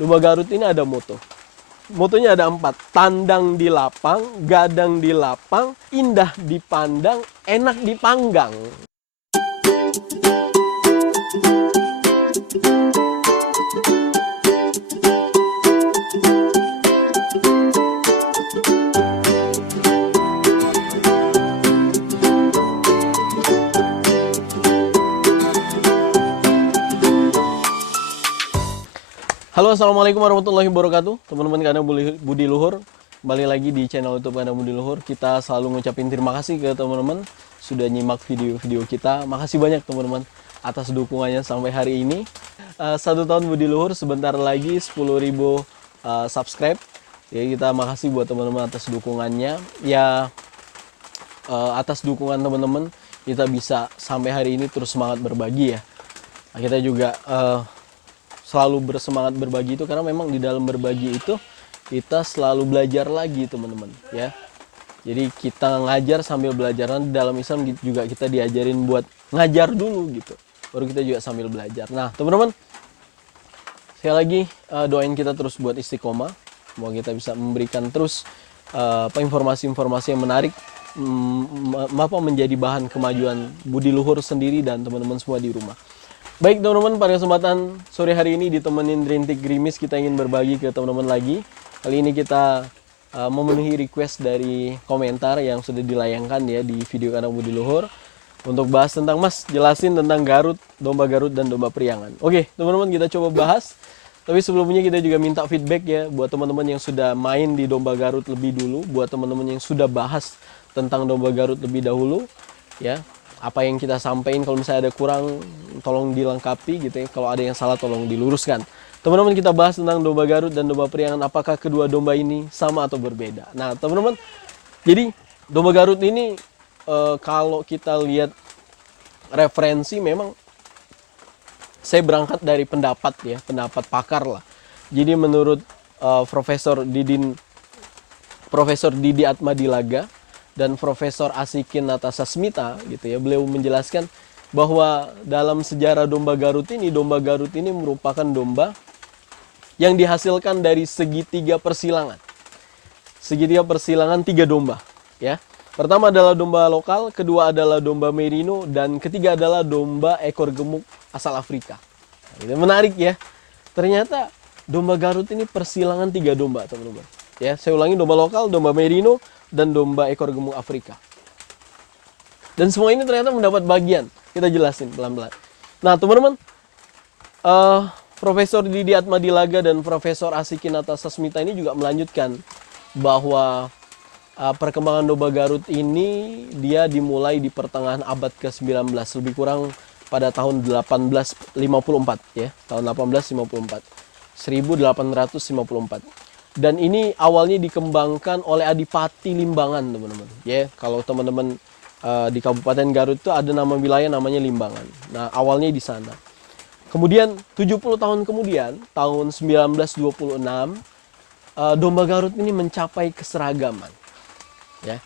domba Garut ini ada moto. Motonya ada 4. Tandang di lapang, gadang di lapang, indah dipandang, enak dipanggang. Halo, assalamualaikum warahmatullahi wabarakatuh, teman-teman kandang Budi Luhur. Kembali lagi di channel YouTube kandang Budi Luhur. Kita selalu ngucapin terima kasih ke teman-teman sudah nyimak video-video kita. Makasih banyak teman-teman atas dukungannya sampai hari ini. 1 tahun Budi Luhur, sebentar lagi 10.000 subscribe. Ya, kita makasih buat teman-teman atas dukungannya. Ya, atas dukungan teman-teman kita bisa sampai hari ini terus semangat berbagi ya. Nah, kita juga selalu bersemangat berbagi itu karena memang di dalam berbagi itu kita selalu belajar lagi teman-teman ya. Jadi kita ngajar sambil belajar. Di dalam Islam juga kita diajarin buat ngajar dulu gitu, baru kita juga sambil belajar. Nah teman-teman, sekali lagi doain kita terus buat istiqomah, semoga kita bisa memberikan terus informasi-informasi yang menarik, menjadi bahan kemajuan Budi Luhur sendiri dan teman-teman semua di rumah. Baik teman-teman, pada kesempatan sore hari ini ditemenin Rintik Gerimis, kita ingin berbagi ke teman-teman lagi. Kali ini kita memenuhi request dari komentar yang sudah dilayangkan ya di video kandang Budi Luhur, untuk bahas tentang Mas, jelasin tentang Garut, domba Garut dan domba Priangan. Oke teman-teman, kita coba bahas. Tapi sebelumnya kita juga minta feedback ya buat teman-teman yang sudah main di domba Garut lebih dulu, buat teman-teman yang sudah bahas tentang domba Garut lebih dahulu ya. Apa yang kita sampaikan, kalau misalnya ada kurang tolong dilengkapi gitu ya, kalau ada yang salah tolong diluruskan. Teman-teman, kita bahas tentang domba Garut dan domba Priangan, apakah kedua domba ini sama atau berbeda. Nah teman-teman, jadi domba Garut ini kalau kita lihat referensi, memang saya berangkat dari pendapat ya, pendapat pakar lah. Jadi menurut Profesor Didi Atmadilaga dan Profesor Asikin Natasasmita gitu ya, beliau menjelaskan bahwa dalam sejarah domba Garut ini merupakan domba yang dihasilkan dari segitiga persilangan. Segitiga persilangan 3 domba ya. Pertama adalah domba lokal, kedua adalah domba merino, dan ketiga adalah domba ekor gemuk asal Afrika. Nah, ini menarik ya. Ternyata domba Garut ini persilangan 3 domba, teman-teman. Ya, saya ulangi, domba lokal, domba merino, dan domba ekor gemuk Afrika. Dan semua ini ternyata mendapat bagian. Kita jelasin pelan-pelan. Nah, teman-teman, Profesor Didi Atmadilaga dan Profesor Asikin Natasasmita ini juga melanjutkan bahwa perkembangan domba Garut ini dia dimulai di pertengahan abad ke-19, lebih kurang pada tahun 1854 ya, tahun 1854. 1854. Dan ini awalnya dikembangkan oleh Adipati Limbangan, teman-teman. Ya, kalau teman-teman di Kabupaten Garut itu ada nama wilayah namanya Limbangan. Nah, awalnya di sana. Kemudian 70 tahun kemudian, tahun 1926, domba Garut ini mencapai keseragaman. Ya.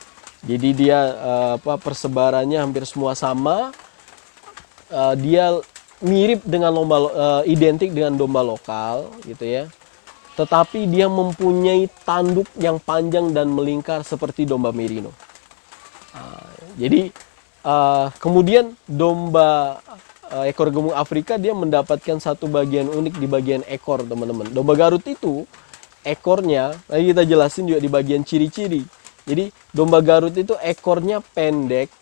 Jadi dia persebarannya hampir semua sama. Dia mirip dengan identik dengan domba lokal gitu ya. Tetapi dia mempunyai tanduk yang panjang dan melingkar seperti domba merino. Jadi kemudian domba ekor gemuk Afrika dia mendapatkan satu bagian unik di bagian ekor, teman-teman. Domba Garut itu ekornya, lagi kita jelasin juga di bagian ciri-ciri. Jadi domba Garut itu ekornya pendek,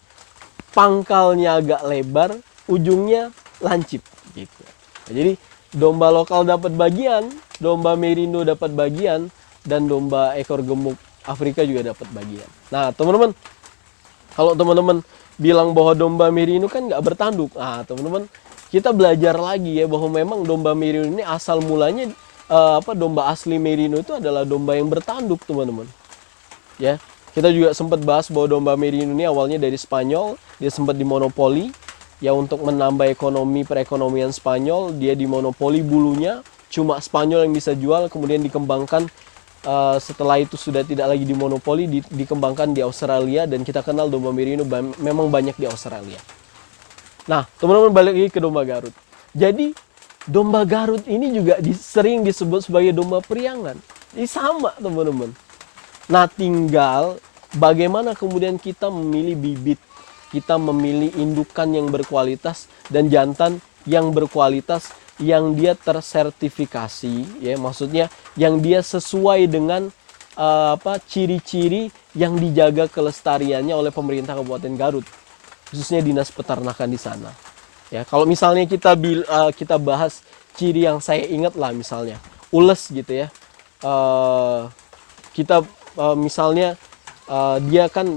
pangkalnya agak lebar, ujungnya lancip gitu. Nah, jadi domba lokal dapat bagian, domba merino dapat bagian, dan domba ekor gemuk Afrika juga dapat bagian. Nah teman-teman, kalau teman-teman bilang bahwa domba merino kan nggak bertanduk, nah teman-teman, kita belajar lagi ya bahwa memang domba merino ini asal mulanya domba asli merino itu adalah domba yang bertanduk, teman-teman. Ya, kita juga sempat bahas bahwa domba merino ini awalnya dari Spanyol, dia sempat dimonopoli. Ya, untuk menambah perekonomian Spanyol, dia dimonopoli bulunya, cuma Spanyol yang bisa jual, kemudian dikembangkan. Setelah itu sudah tidak lagi dimonopoli, dikembangkan di Australia, dan kita kenal domba merino memang banyak di Australia. Nah, teman-teman, balik lagi ke domba Garut. Jadi domba Garut ini juga sering disebut sebagai domba priangan. Ini sama teman-teman. Nah tinggal bagaimana kemudian kita memilih bibit, kita memilih indukan yang berkualitas dan jantan yang berkualitas, yang dia tersertifikasi, ya maksudnya yang dia sesuai dengan ciri-ciri yang dijaga kelestariannya oleh pemerintah Kabupaten Garut, khususnya Dinas Peternakan di sana. Ya, kalau misalnya kita bahas ciri yang saya ingat lah, misalnya ules gitu ya. Kita misalnya dia kan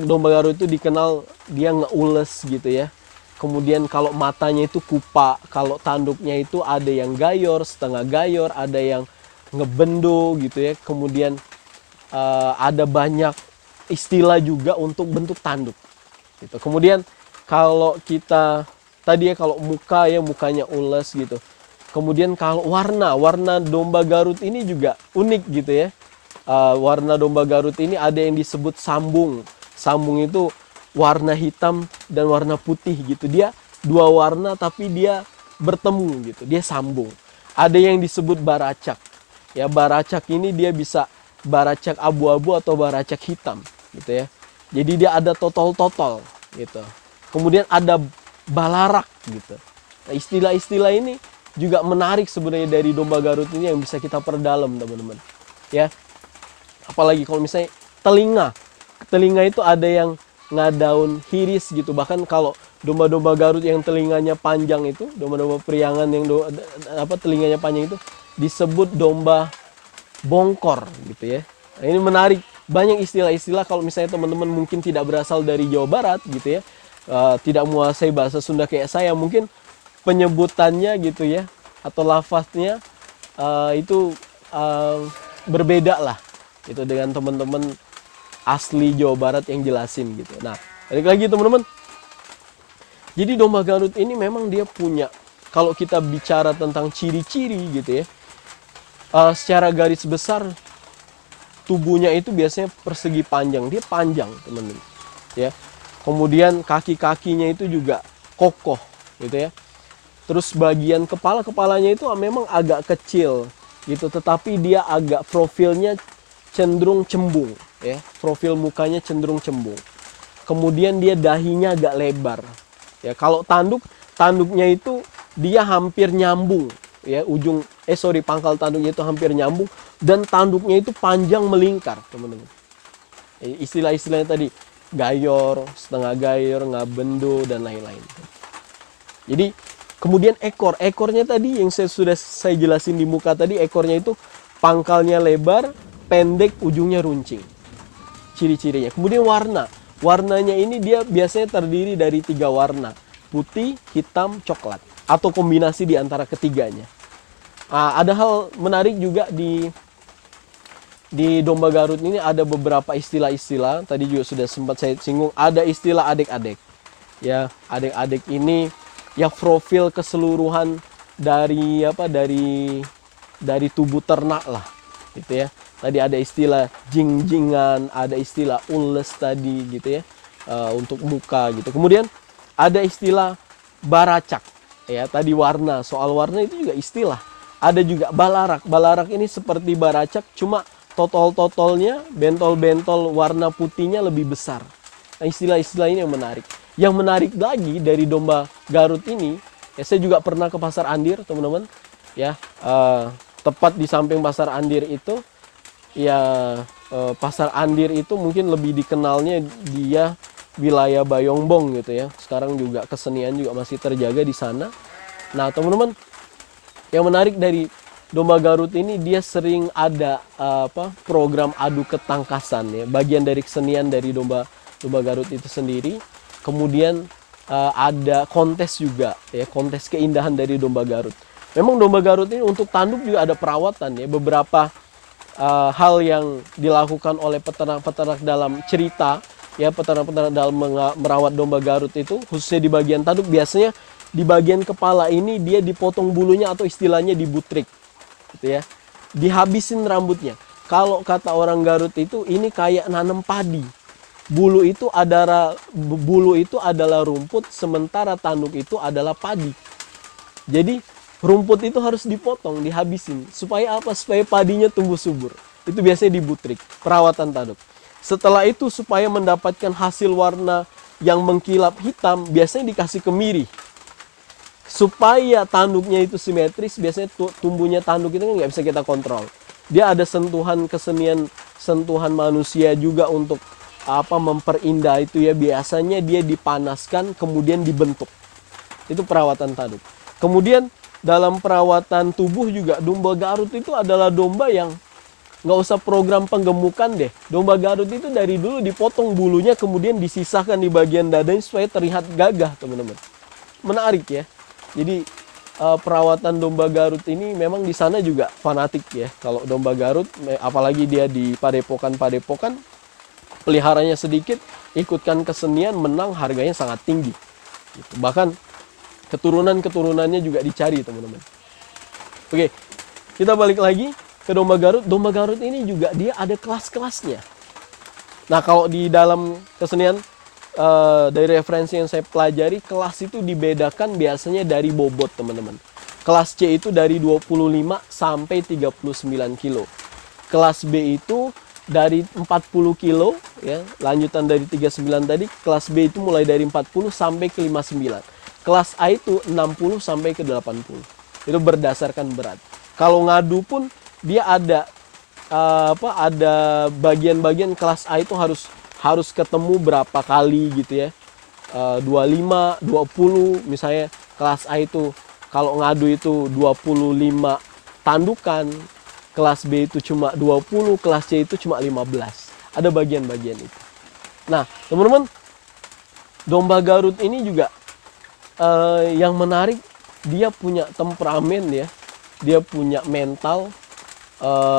domba Garut itu dikenal dia ngeules gitu ya. Kemudian kalau matanya itu kupak, kalau tanduknya itu ada yang gayor, setengah gayor, ada yang ngebendo gitu ya. Kemudian ada banyak istilah juga untuk bentuk tanduk gitu. Kemudian kalau kita tadi ya, kalau muka ya mukanya ules gitu. Kemudian kalau warna domba Garut ini juga unik gitu ya. Warna domba Garut ini ada yang disebut sambung. Sambung itu warna hitam dan warna putih gitu. Dia dua warna tapi dia bertemu gitu. Dia sambung. Ada yang disebut baracak. Ya, baracak ini dia bisa baracak abu-abu atau baracak hitam gitu ya. Jadi dia ada totol-totol gitu. Kemudian ada balarak gitu. Nah, istilah-istilah ini juga menarik sebenarnya dari domba Garut ini yang bisa kita perdalam teman-teman. Ya. Apalagi kalau misalnya telinga. Telinga itu ada yang ngadaun hiris gitu. Bahkan kalau domba-domba Garut yang telinganya panjang itu, domba-domba priangan yang telinganya panjang itu disebut domba bongkor gitu ya. Nah, ini menarik, banyak istilah-istilah kalau misalnya teman-teman mungkin tidak berasal dari Jawa Barat gitu ya, tidak menguasai bahasa Sunda kayak saya, mungkin penyebutannya gitu ya atau lafaznya itu berbeda lah gitu dengan teman-teman asli Jawa Barat yang jelasin gitu. Nah, balik lagi teman-teman. Jadi domba Garut ini memang dia punya, kalau kita bicara tentang ciri-ciri gitu ya, secara garis besar tubuhnya itu biasanya persegi panjang, dia panjang teman-teman ya. Kemudian kaki-kakinya itu juga kokoh gitu ya. Terus bagian kepalanya itu memang agak kecil gitu, tetapi dia agak profilnya cenderung cembung ya. Profil mukanya cenderung cembung. Kemudian dia dahinya agak lebar. Ya, kalau tanduknya itu dia hampir nyambung ya, pangkal tanduknya itu hampir nyambung dan tanduknya itu panjang melingkar, teman-teman. Istilah-istilahnya tadi gayor, setengah gayor, ngabendo dan lain-lain. Jadi kemudian ekornya tadi yang sudah saya jelasin di muka tadi, ekornya itu pangkalnya lebar, pendek, ujungnya runcing. Ciri-cirinya. Kemudian warnanya ini dia biasanya terdiri dari 3 warna, putih, hitam, coklat, atau kombinasi di antara ketiganya. Ada hal menarik juga di domba Garut ini, ada beberapa istilah-istilah, tadi juga sudah sempat saya singgung, ada istilah adek-adek. Ya, adek-adek ini ya profil keseluruhan dari dari tubuh ternak lah gitu ya. Tadi ada istilah jing-jingan, ada istilah ules tadi gitu ya, untuk muka gitu. Kemudian ada istilah baracak ya, tadi warna, soal warna itu juga istilah. Ada juga balarak. Balarak ini seperti baracak, cuma totol-totolnya, bentol-bentol warna putihnya lebih besar. Nah, istilah-istilah ini yang menarik. Yang menarik lagi dari domba Garut ini, ya saya juga pernah ke Pasar Andir teman-teman ya, tepat di samping Pasar Andir itu ya, Pasar Andir itu mungkin lebih dikenalnya dia wilayah Bayongbong gitu ya. Sekarang juga kesenian juga masih terjaga di sana. Nah teman-teman, yang menarik dari domba Garut ini, dia sering ada program adu ketangkasan ya, bagian dari kesenian dari domba Garut itu sendiri. Kemudian ada kontes juga ya, kontes keindahan dari domba Garut. Memang domba Garut ini untuk tanduk juga ada perawatan ya, beberapa hal yang dilakukan oleh peternak-peternak dalam cerita ya, peternak-peternak dalam merawat domba Garut itu, khususnya di bagian tanduk, biasanya di bagian kepala ini dia dipotong bulunya atau istilahnya dibutrik gitu ya, dihabisin rambutnya. Kalau kata orang Garut itu ini kayak nanam padi. Bulu itu adalah rumput, sementara tanduk itu adalah padi. Jadi rumput itu harus dipotong, dihabisin. Supaya apa? Supaya padinya tumbuh subur. Itu biasanya di butrik, perawatan tanduk. Setelah itu supaya mendapatkan hasil warna yang mengkilap hitam, biasanya dikasih kemiri. Supaya tanduknya itu simetris, biasanya tumbuhnya tanduk itu kan nggak bisa kita kontrol. Dia ada sentuhan kesenian, sentuhan manusia juga untuk apa memperindah itu ya. Biasanya dia dipanaskan kemudian dibentuk. Itu perawatan tanduk. Kemudian dalam perawatan tubuh juga domba Garut itu adalah domba yang nggak usah program penggemukan deh. Domba Garut itu dari dulu dipotong bulunya kemudian disisahkan di bagian dadanya supaya terlihat gagah, teman-teman. Menarik ya. Jadi perawatan domba Garut ini memang di sana juga fanatik ya. Kalau domba Garut, apalagi dia di padepokan-padepokan, peliharanya sedikit, ikutkan kesenian, menang, harganya sangat tinggi. Gitu. Bahkan keturunan-keturunannya juga dicari, teman-teman. Oke, kita balik lagi ke domba Garut. Domba Garut ini juga dia ada kelas-kelasnya. Nah, kalau di dalam kesenian dari referensi yang saya pelajari, kelas itu dibedakan biasanya dari bobot, teman-teman. Kelas C itu dari 25 sampai 39 kilo. Kelas B itu dari 40 kilo, ya, lanjutan dari 39 tadi. Kelas B itu mulai dari 40 sampai ke 59. Kelas A itu 60 sampai ke 80. Itu berdasarkan berat. Kalau ngadu pun dia ada ada bagian-bagian kelas A itu harus ketemu berapa kali gitu ya. 25, 20 misalnya kelas A itu kalau ngadu itu 25 tandukan, kelas B itu cuma 20, kelas C itu cuma 15. Ada bagian-bagian itu. Nah, teman-teman, domba Garut ini juga yang menarik, dia punya temperamen ya, dia punya mental,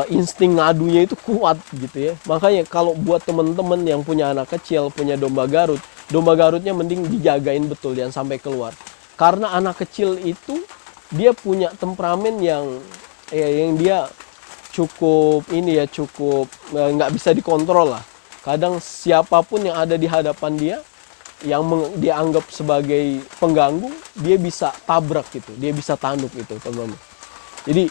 insting ngadunya itu kuat gitu ya. Makanya kalau buat teman-teman yang punya anak kecil, punya domba Garutnya mending dijagain betul, jangan sampai keluar. Karena anak kecil itu dia punya temperamen yang dia cukup nggak bisa dikontrol lah. Kadang siapapun yang ada di hadapan dia yang dia anggap sebagai pengganggu, dia bisa tabrak gitu, dia bisa tanduk gitu, teman-teman. Jadi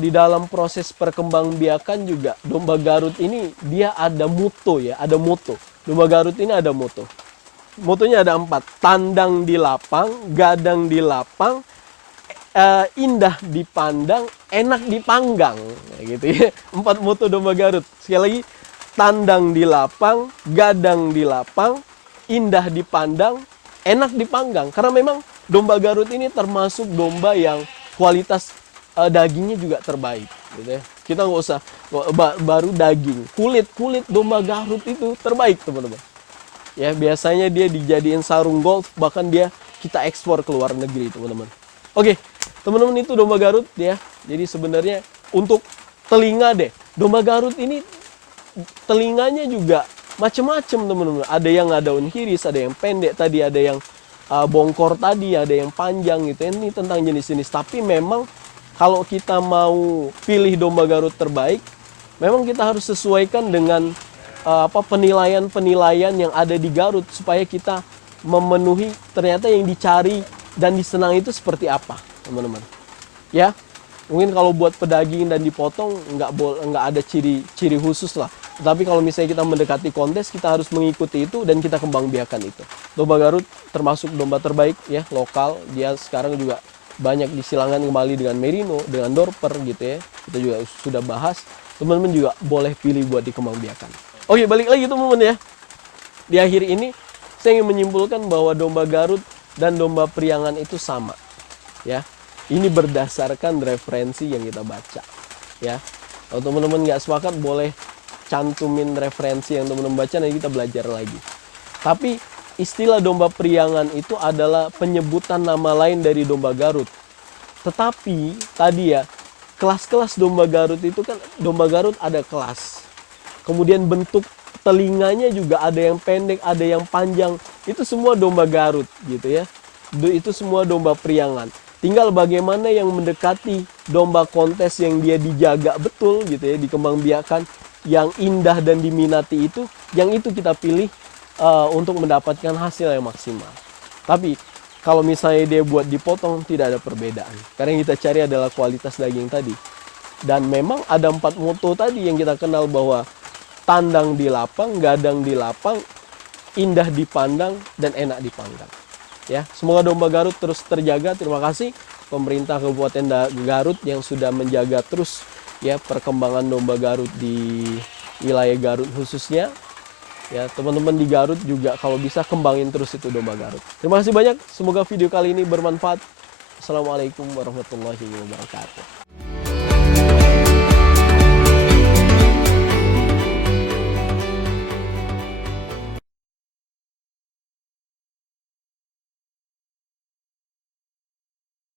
di dalam proses perkembangbiakan juga domba Garut ini dia ada moto ya, ada moto. Domba Garut ini ada moto. Motonya ada 4: tandang di lapang, gadang di lapang, indah dipandang, enak dipanggang, gitu ya. 4 moto domba Garut. Sekali lagi, tandang di lapang, gadang di lapang, indah dipandang, enak dipanggang. Karena memang domba Garut ini termasuk domba yang kualitas dagingnya juga terbaik, gitu ya. Kita nggak usah baru daging, kulit domba Garut itu terbaik, teman-teman. Ya, biasanya dia dijadiin sarung golf, bahkan kita ekspor ke luar negeri, teman-teman. Oke, teman-teman, itu domba Garut ya. Jadi sebenarnya untuk telinga deh, domba Garut ini telinganya juga macam-macam, teman-teman. Ada yang daun hiris, ada yang pendek tadi, ada yang bongkor tadi, ada yang panjang gitu. Ini tentang jenis-jenis. Tapi memang kalau kita mau pilih domba Garut terbaik, memang kita harus sesuaikan dengan penilaian-penilaian yang ada di Garut supaya kita memenuhi ternyata yang dicari dan disenang itu seperti apa, teman-teman. Ya, mungkin kalau buat pedaging dan dipotong nggak ada ciri khusus lah. Tapi kalau misalnya kita mendekati kontes, kita harus mengikuti itu dan kita kembangbiakan itu. Domba Garut termasuk domba terbaik ya, lokal. Dia sekarang juga banyak disilangan kembali dengan merino, dengan dorper gitu ya. Kita juga sudah bahas. Teman-teman juga boleh pilih buat dikembangbiakan. Oke, balik lagi teman-teman ya. Di akhir ini saya ingin menyimpulkan bahwa domba Garut dan domba Priangan itu sama. Ya. Ini berdasarkan referensi yang kita baca. Ya. Kalau teman-teman nggak sepakat, boleh cantumin referensi yang teman-teman baca, nanti kita belajar lagi. Tapi istilah domba Priangan itu adalah penyebutan nama lain dari domba Garut. Tetapi tadi ya, kelas-kelas domba Garut itu kan, domba Garut ada kelas. Kemudian bentuk telinganya juga ada yang pendek, ada yang panjang. Itu semua domba Garut gitu ya. Itu semua domba Priangan. Tinggal bagaimana yang mendekati domba kontes yang dia dijaga betul gitu ya, dikembangbiakan, yang indah dan diminati yang itu kita pilih untuk mendapatkan hasil yang maksimal. Tapi kalau misalnya dia buat dipotong, tidak ada perbedaan. Karena yang kita cari adalah kualitas daging tadi. Dan memang ada 4 moto tadi yang kita kenal, bahwa tandang di lapang, gadang di lapang, indah dipandang, dan enak dipanggang. Ya, semoga domba Garut terus terjaga. Terima kasih pemerintah Kabupaten Garut yang sudah menjaga terus ya perkembangan domba Garut di wilayah Garut khususnya. Ya, teman-teman di Garut juga kalau bisa kembangin terus itu domba Garut. Terima kasih banyak. Semoga video kali ini bermanfaat. Assalamualaikum warahmatullahi wabarakatuh.